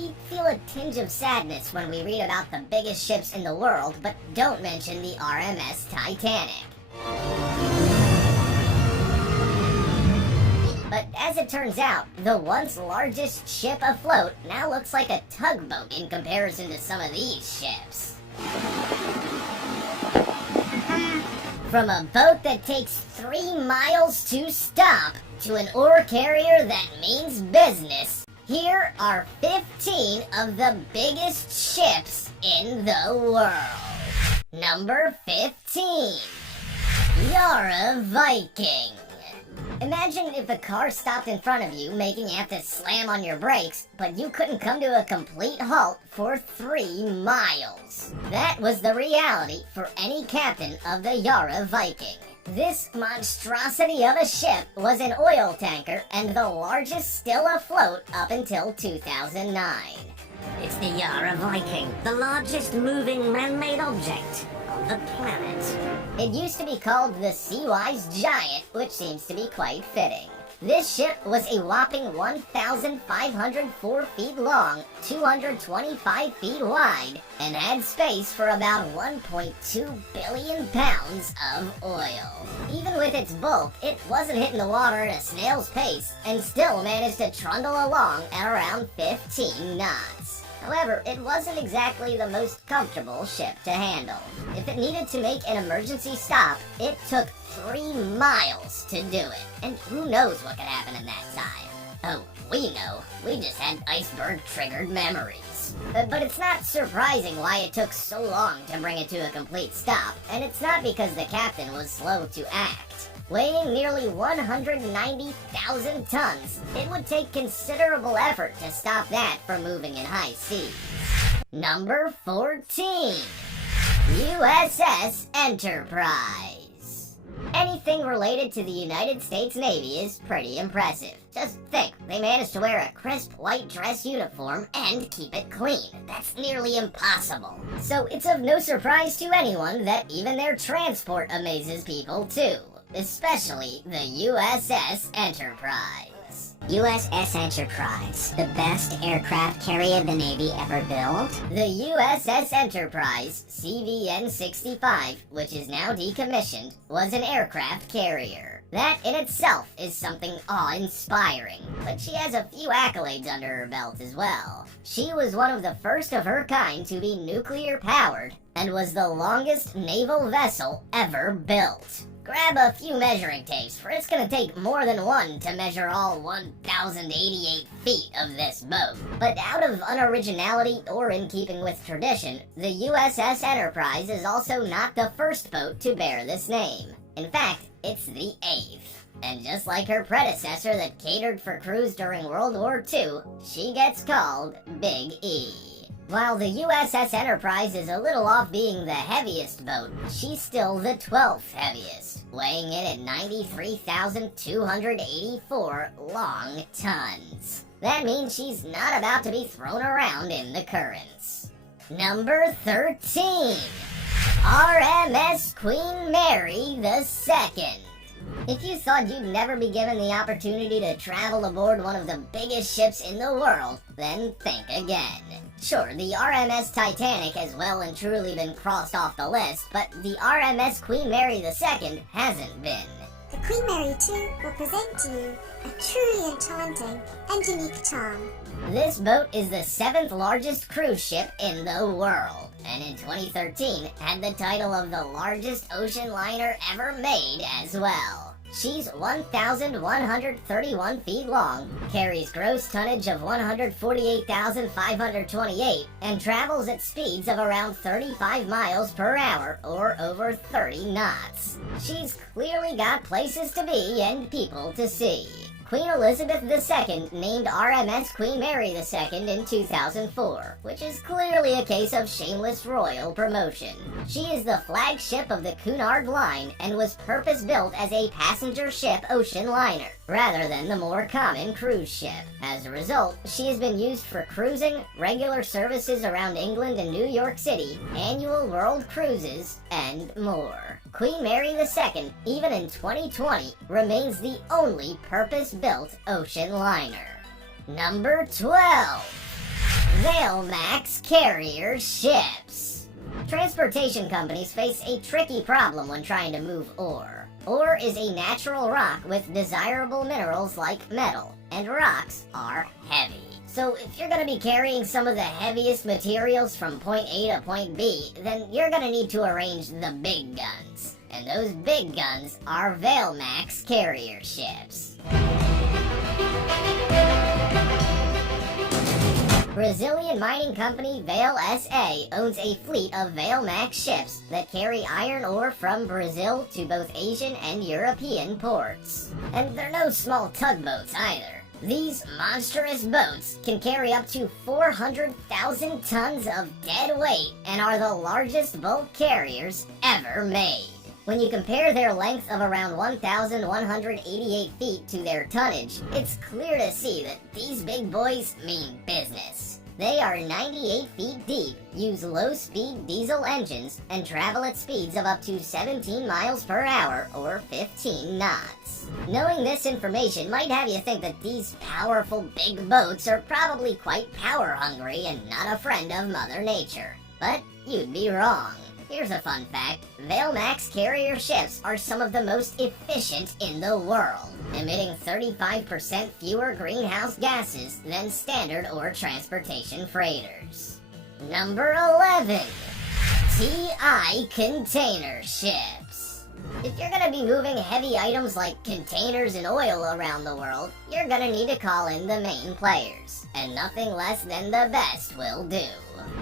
we feel a tinge of sadness when we read about the biggest ships in the world, but don't mention the RMS Titanic. But as it turns out, the once largest ship afloat now looks like a tugboat in comparison to some of these ships. From a boat that takes 3 miles to stop to an ore carrier that means business, here are 15 of the biggest ships in the world. Number 15. Yara Viking. Imagine if a car stopped in front of you, making you have to slam on your brakes, but you couldn't come to a complete halt for 3 miles. That was the reality for any captain of the Yara Viking. This monstrosity of a ship was an oil tanker and the largest still afloat up until 2009. It's the Yara Viking, the largest moving man-made object on the planet. It used to be called the Seawise Giant, which seems to be quite fitting. This ship was a whopping 1,504 feet long, 225 feet wide, and had space for about 1.2 billion pounds of oil. Even with its bulk, it wasn't hitting the water at a snail's pace, and still managed to trundle along at around 15 knots. However, it wasn't exactly the most comfortable ship to handle. If it needed to make an emergency stop, it took 3 miles to do it. And who knows what could happen in that time? Oh, we know. We just had iceberg-triggered memories. But it's not surprising why it took so long to bring it to a complete stop, and it's not because the captain was slow to act. Weighing nearly 190,000 tons, it would take considerable effort to stop that from moving in high seas. Number 14. USS Enterprise. Anything related to the United States Navy is pretty impressive. Just think, they managed to wear a crisp white dress uniform and keep it clean. That's nearly impossible. So it's of no surprise to anyone that even their transport amazes people too. Especially the USS Enterprise. USS Enterprise, the best aircraft carrier the Navy ever built? The USS Enterprise CVN-65, which is now decommissioned, was an aircraft carrier. That in itself is something awe-inspiring, but she has a few accolades under her belt as well. She was one of the first of her kind to be nuclear-powered, and was the longest naval vessel ever built. Grab a few measuring tapes, for it's gonna take more than one to measure all 1,088 feet of this boat. But out of unoriginality or in keeping with tradition, the USS Enterprise is also not the first boat to bear this name. In fact, it's the 8th. And just like her predecessor that catered for crews during World War II, she gets called Big E. While the USS Enterprise is a little off being the heaviest boat, she's still the 12th heaviest, weighing in at 93,284 long tons. That means she's not about to be thrown around in the currents. Number 13. RMS Queen Mary II. If you thought you'd never be given the opportunity to travel aboard one of the biggest ships in the world, then think again. Sure, the RMS Titanic has well and truly been crossed off the list, but the RMS Queen Mary II hasn't been. The Queen Mary II will present to you a truly enchanting and unique charm. This boat is the 7th largest cruise ship in the world, and in 2013 had the title of the largest ocean liner ever made as well. She's 1,131 feet long, carries gross tonnage of 148,528, and travels at speeds of around 35 miles per hour, or over 30 knots. She's clearly got places to be and people to see. Queen Elizabeth II named RMS Queen Mary II in 2004, which is clearly a case of shameless royal promotion. She is the flagship of the Cunard Line and was purpose-built as a passenger ship ocean liner, rather than the more common cruise ship. As a result, she has been used for cruising, regular services around England and New York City, annual world cruises, and more. Queen Mary II, even in 2020, remains the only purpose-built ocean liner. Number 12. Max carrier ships. Transportation companies face a tricky problem when trying to move ore. Ore is a natural rock with desirable minerals like metal, and rocks are heavy. So if you're going to be carrying some of the heaviest materials from point A to point B, then you're going to need to arrange the big guns. And those big guns are Max carrier ships. Brazilian mining company Vale SA owns a fleet of Max ships that carry iron ore from Brazil to both Asian and European ports. And they're no small tugboats either. These monstrous boats can carry up to 400,000 tons of dead weight and are the largest bulk carriers ever made. When you compare their length of around 1,188 feet to their tonnage, it's clear to see that these big boys mean business. They are 98 feet deep, use low-speed diesel engines, and travel at speeds of up to 17 miles per hour or 15 knots. Knowing this information might have you think that these powerful big boats are probably quite power-hungry and not a friend of Mother Nature. But you'd be wrong. Here's a fun fact. Max carrier ships are some of the most efficient in the world, emitting 35% fewer greenhouse gases than standard or transportation freighters. Number 11. TI container ships. If you're going to be moving heavy items like containers and oil around the world, you're going to need to call in the main players, and nothing less than the best will do.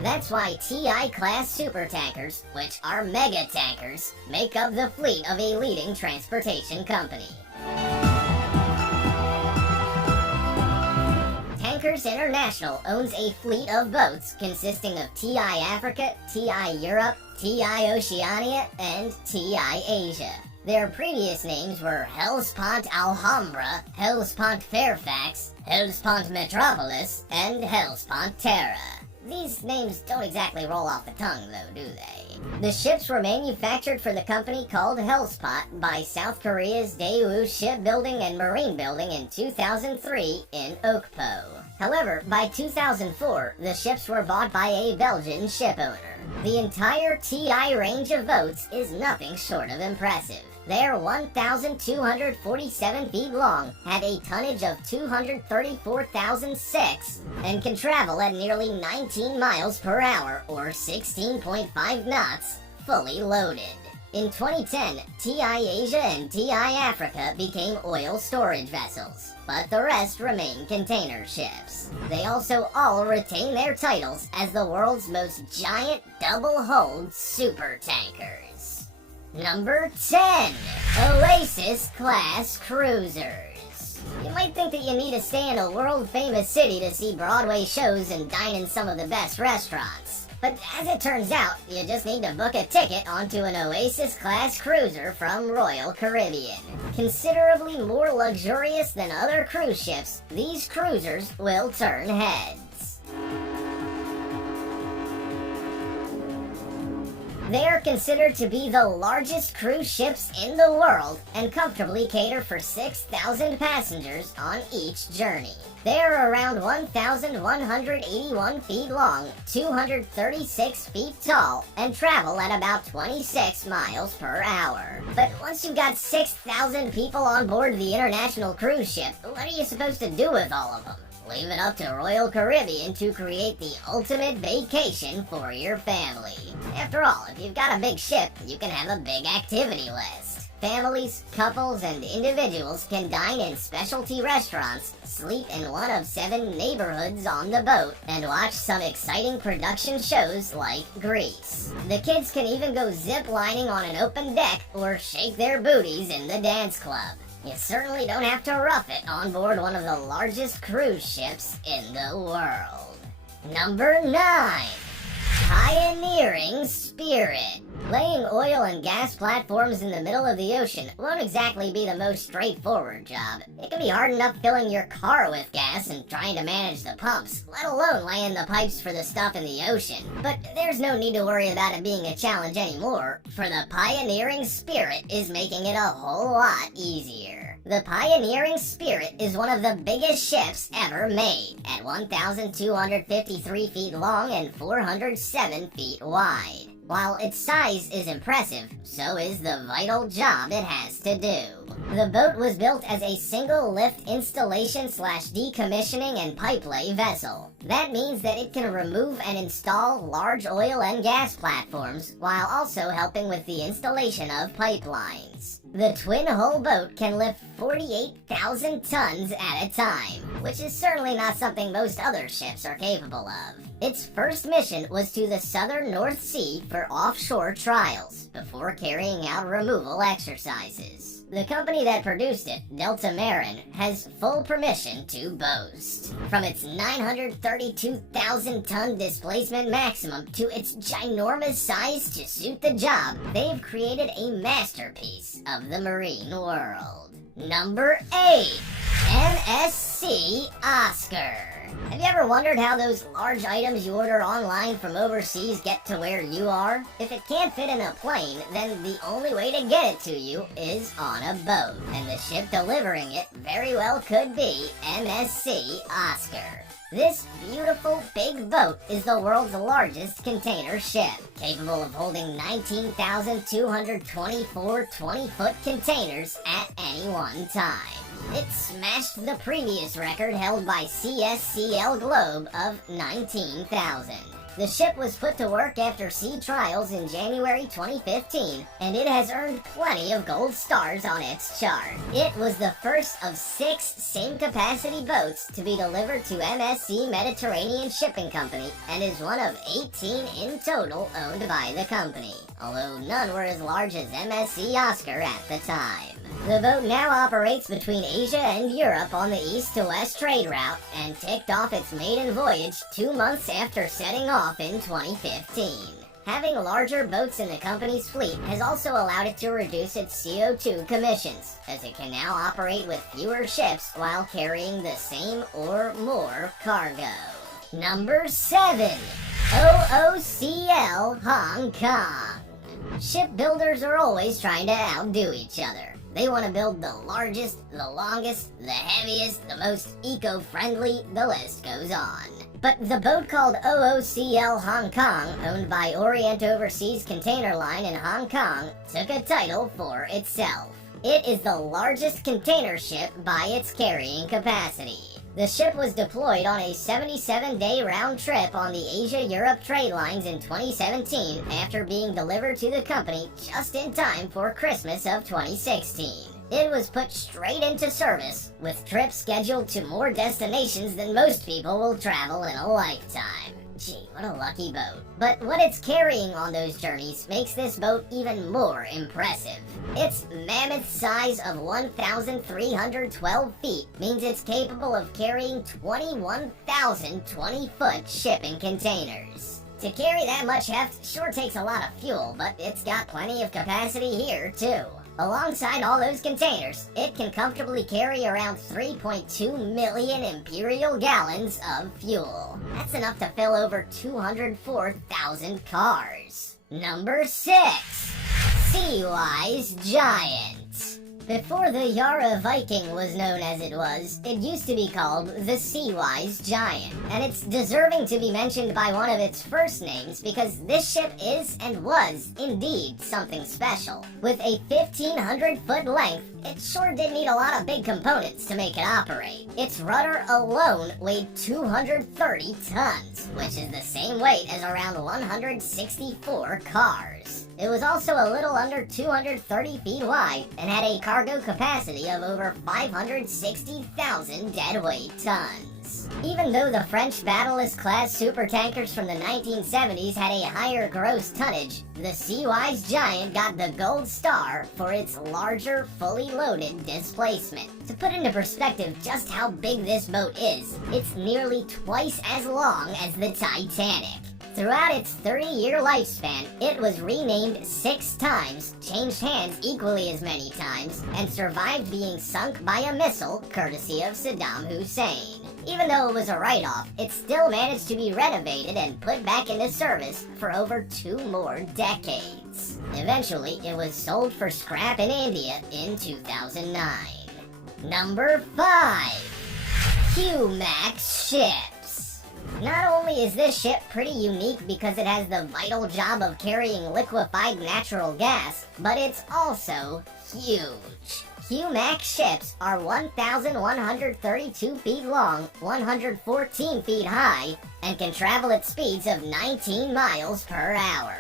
That's why TI-class supertankers, which are mega tankers, make up the fleet of a leading transportation company. Tankers International owns a fleet of boats consisting of TI Africa, TI Europe, TI Oceania, and TI Asia. Their previous names were Hellespont Alhambra, Hellespont Fairfax, Hellespont Metropolis, and Hellespont Terra. These names don't exactly roll off the tongue, though, do they? The ships were manufactured for the company called Hellespont by South Korea's Daewoo Shipbuilding and Marine Building in 2003 in Okpo. However, by 2004, the ships were bought by a Belgian shipowner. The entire TI range of boats is nothing short of impressive. They're 1,247 feet long, have a tonnage of 234,006, and can travel at nearly 19 miles per hour, or 16.5 knots, fully loaded. In 2010, TI Asia and TI Africa became oil storage vessels, but the rest remain container ships. They also all retain their titles as the world's most giant double-hulled supertankers. Number 10. Oasis-class cruisers. You might think that you need to stay in a world-famous city to see Broadway shows and dine in some of the best restaurants. But as it turns out, you just need to book a ticket onto an Oasis-class cruiser from Royal Caribbean. Considerably more luxurious than other cruise ships, these cruisers will turn heads. They are considered to be the largest cruise ships in the world and comfortably cater for 6,000 passengers on each journey. They are around 1,181 feet long, 236 feet tall, and travel at about 26 miles per hour. But once you've got 6,000 people on board the international cruise ship, what are you supposed to do with all of them? Leave it up to Royal Caribbean to create the ultimate vacation for your family. After all, if you've got a big ship, you can have a big activity list. Families, couples, and individuals can dine in specialty restaurants, sleep in one of 7 neighborhoods on the boat, and watch some exciting production shows like Grease. The kids can even go zip-lining on an open deck or shake their booties in the dance club. You certainly don't have to rough it on board one of the largest cruise ships in the world. Number 9. Pioneering spirit. Laying oil and gas platforms in the middle of the ocean won't exactly be the most straightforward job. It can be hard enough filling your car with gas and trying to manage the pumps, let alone laying the pipes for the stuff in the ocean. But there's no need to worry about it being a challenge anymore, for the pioneering spirit is making it a whole lot easier. The Pioneering Spirit is one of the biggest ships ever made, at 1,253 feet long and 407 feet wide. While its size is impressive, so is the vital job it has to do. The boat was built as a single lift installation/decommissioning and pipelay vessel. That means that it can remove and install large oil and gas platforms while also helping with the installation of pipelines. The twin-hull boat can lift 48,000 tons at a time, which is certainly not something most other ships are capable of. Its first mission was to the southern North Sea for offshore trials, before carrying out removal exercises. The company that produced it, Delta Marin, has full permission to boast. From its 932,000-ton displacement maximum to its ginormous size to suit the job, they've created a masterpiece of the marine world. Number 8. MSC Oscar. Have you ever wondered how those large items you order online from overseas get to where you are? If it can't fit in a plane, then the only way to get it to you is on a boat. And the ship delivering it very well could be MSC Oscar. This beautiful big boat is the world's largest container ship, capable of holding 19,224 20-foot containers at any one time. It smashed the previous record held by CSCL Globe of 19,000. The ship was put to work after sea trials in January 2015, and it has earned plenty of gold stars on its chart. It was the first of 6 same-capacity boats to be delivered to MSC Mediterranean Shipping Company, and is one of 18 in total owned by the company, although none were as large as MSC Oscar at the time. The boat now operates between Asia and Europe on the east to west trade route, and ticked off its maiden voyage 2 months after setting off in 2015. Having larger boats in the company's fleet has also allowed it to reduce its CO2 commissions, as it can now operate with fewer ships while carrying the same or more cargo. Number 7. OOCL Hong Kong. Shipbuilders are always trying to outdo each other. They want to build the largest, the longest, the heaviest, the most eco-friendly, the list goes on. But the boat called OOCL Hong Kong, owned by Orient Overseas Container Line in Hong Kong, took a title for itself. It is the largest container ship by its carrying capacity. The ship was deployed on a 77-day round trip on the Asia-Europe trade lines in 2017 after being delivered to the company just in time for Christmas of 2016. It was put straight into service, with trips scheduled to more destinations than most people will travel in a lifetime. Gee, what a lucky boat. But what it's carrying on those journeys makes this boat even more impressive. Its mammoth size of 1,312 feet means it's capable of carrying 21,000 20-foot shipping containers. To carry that much heft sure takes a lot of fuel, but it's got plenty of capacity here, too. Alongside all those containers, it can comfortably carry around 3.2 million imperial gallons of fuel. That's enough to fill over 204,000 cars. Number 6. Seawise Giant. Before the Yara Viking was known as it was, it used to be called the Seawise Giant, and it's deserving to be mentioned by one of its first names because this ship is and was indeed something special. With a 1,500-foot length, it sure did need a lot of big components to make it operate. Its rudder alone weighed 230 tons, which is the same weight as around 164 cars. It was also a little under 230 feet wide and had a cargo capacity of over 560,000 deadweight tons. Even though the French Battleless-class supertankers from the 1970s had a higher gross tonnage, the Seawise Giant got the gold star for its larger, fully loaded displacement. To put into perspective just how big this boat is, it's nearly twice as long as the Titanic. Throughout its 30-year lifespan, it was renamed 6 times, changed hands equally as many times, and survived being sunk by a missile courtesy of Saddam Hussein. Even though it was a write-off, it still managed to be renovated and put back into service for over 2 more decades. Eventually, it was sold for scrap in India in 2009. Number 5. Q-Max ships. Not only is this ship pretty unique because it has the vital job of carrying liquefied natural gas, but it's also huge. Q-Max ships are 1,132 feet long, 114 feet high, and can travel at speeds of 19 miles per hour.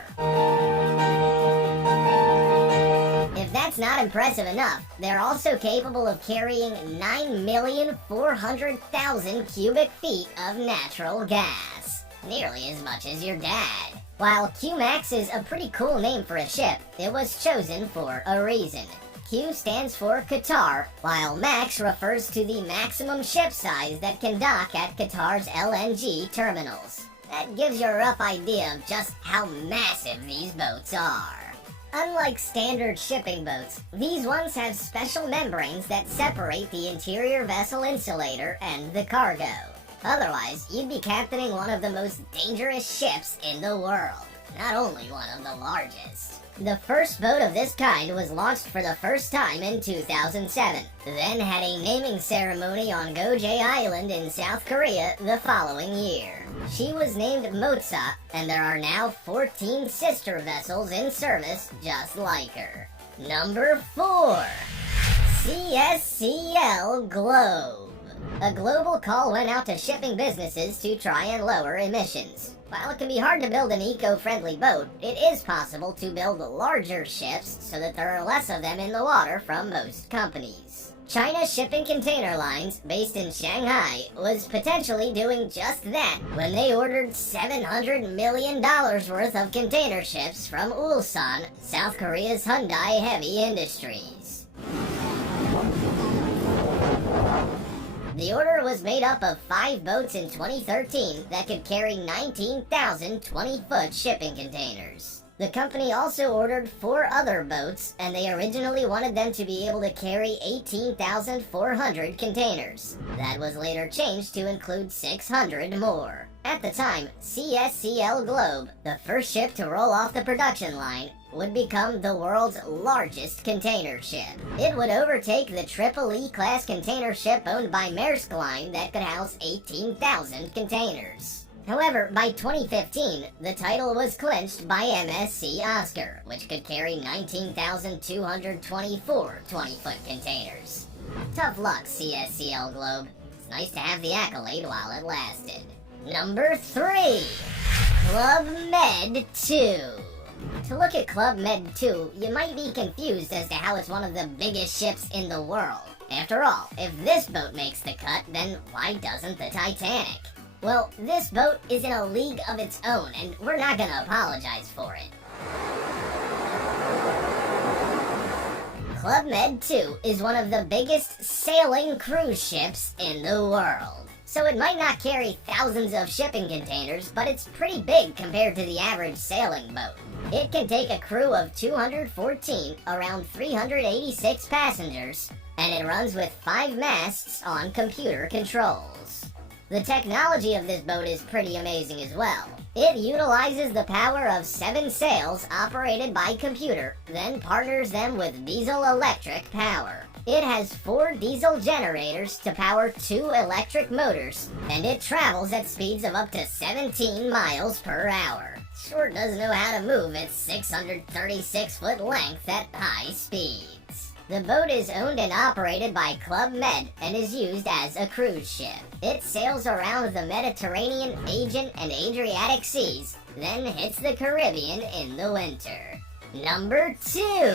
If that's not impressive enough, they're also capable of carrying 9,400,000 cubic feet of natural gas. Nearly as much as your dad. While Q-Max is a pretty cool name for a ship, it was chosen for a reason. Q stands for Qatar, while Max refers to the maximum ship size that can dock at Qatar's LNG terminals. That gives you a rough idea of just how massive these boats are. Unlike standard shipping boats, these ones have special membranes that separate the interior vessel insulator and the cargo. Otherwise, you'd be captaining one of the most dangerous ships in the world, not only one of the largest. The first boat of this kind was launched for the first time in 2007, then had a naming ceremony on Gojae Island in South Korea the following year. She was named Motsa, and there are now 14 sister vessels in service just like her. Number 4. CSCL Globe. A global call went out to shipping businesses to try and lower emissions. While it can be hard to build an eco-friendly boat, it is possible to build larger ships so that there are less of them in the water from most companies. China Shipping Container Lines, based in Shanghai, was potentially doing just that when they ordered $700 million worth of container ships from Ulsan, South Korea's Hyundai Heavy Industries. The order was made up of 5 boats in 2013 that could carry 19,000 20-foot shipping containers. The company also ordered 4 other boats, and they originally wanted them to be able to carry 18,400 containers. That was later changed to include 600 more. At the time, CSCL Globe, the first ship to roll off the production line, would become the world's largest container ship. It would overtake the Triple E class container ship owned by Maersk Line that could house 18,000 containers. However, by 2015, the title was clinched by MSC Oscar, which could carry 19,224 20-foot containers. Tough luck, CSCL Globe. It's nice to have the accolade while it lasted. Number 3. Club Med 2. To look at Club Med 2, you might be confused as to how it's one of the biggest ships in the world. After all, if this boat makes the cut, then why doesn't the Titanic? Well, this boat is in a league of its own, and we're not gonna apologize for it. Club Med 2 is one of the biggest sailing cruise ships in the world. So it might not carry thousands of shipping containers, but it's pretty big compared to the average sailing boat. It can take a crew of 214, around 386 passengers, and it runs with 5 masts on computer controls. The technology of this boat is pretty amazing as well. It utilizes the power of 7 sails operated by computer, then partners them with diesel-electric power. It has 4 diesel generators to power 2 electric motors, and it travels at speeds of up to 17 miles per hour. Sure does know how to move its 636-foot length at high speeds. The boat is owned and operated by Club Med and is used as a cruise ship. It sails around the Mediterranean, Aegean, and Adriatic seas, then hits the Caribbean in the winter. Number 2.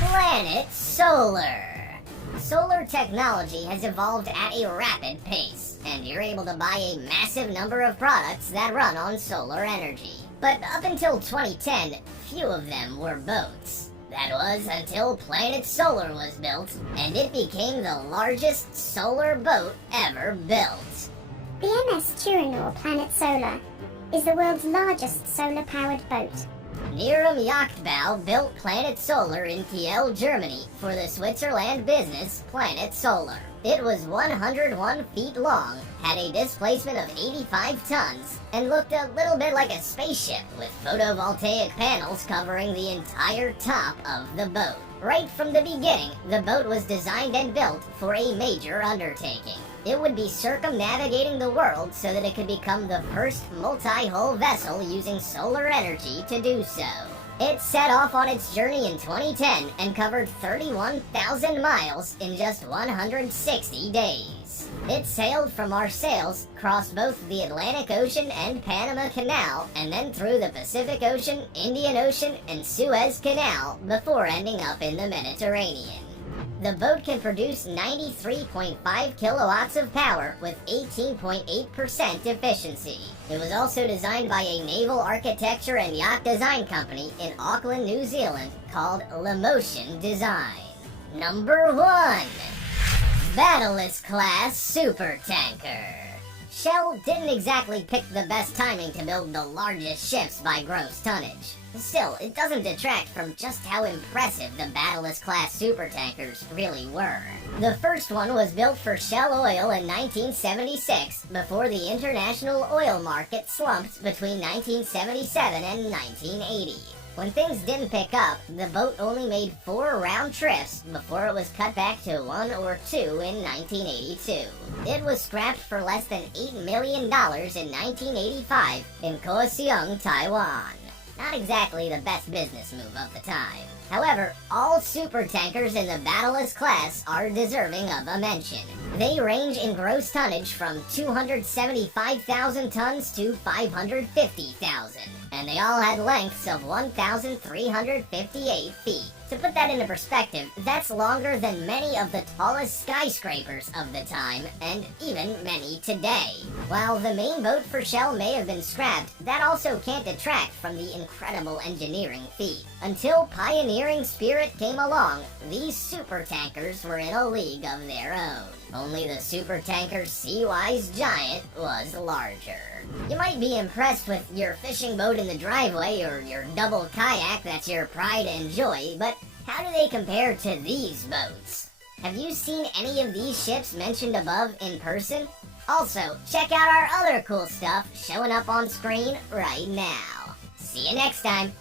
Planet Solar. Solar technology has evolved at a rapid pace, and you're able to buy a massive number of products that run on solar energy. But up until 2010, few of them were boats. That was until Planet Solar was built, and it became the largest solar boat ever built. The MS Turinor Planet Solar is the world's largest solar-powered boat. Niram Yachtbau built Planet Solar in Kiel, Germany for the Switzerland business Planet Solar. It was 101 feet long, had a displacement of 85 tons, and looked a little bit like a spaceship with photovoltaic panels covering the entire top of the boat. Right from the beginning, the boat was designed and built for a major undertaking. It would be circumnavigating the world so that it could become the first multi-hull vessel using solar energy to do so. It set off on its journey in 2010 and covered 31,000 miles in just 160 days. It sailed from Marseilles, crossed both the Atlantic Ocean and Panama Canal, and then through the Pacific Ocean, Indian Ocean, and Suez Canal before ending up in the Mediterranean. The boat can produce 93.5 kilowatts of power with 18.8% efficiency. It was also designed by a naval architecture and yacht design company in Auckland, New Zealand called Lemotion Design. Number 1. Battleless Class Supertanker. Shell didn't exactly pick the best timing to build the largest ships by gross tonnage. Still, it doesn't detract from just how impressive the Battleless class supertankers really were. The first one was built for Shell Oil in 1976, before the international oil market slumped between 1977 and 1980. When things didn't pick up, the boat only made 4 round trips before it was cut back to 1 or 2 in 1982. It was scrapped for less than $8 million in 1985 in Kaohsiung, Taiwan. Not exactly the best business move of the time. However, all supertankers in the Battleless class are deserving of a mention. They range in gross tonnage from 275,000 tons to 550,000, and they all had lengths of 1,358 feet. To put that into perspective, that's longer than many of the tallest skyscrapers of the time, and even many today. While the main boat for Shell may have been scrapped, that also can't detract from the incredible engineering feat. Until pioneering spirit came along, these supertankers were in a league of their own. Only the supertanker Seawise Giant was larger. You might be impressed with your fishing boat in the driveway or your double kayak that's your pride and joy, but how do they compare to these boats? Have you seen any of these ships mentioned above in person? Also, check out our other cool stuff showing up on screen right now. See you next time!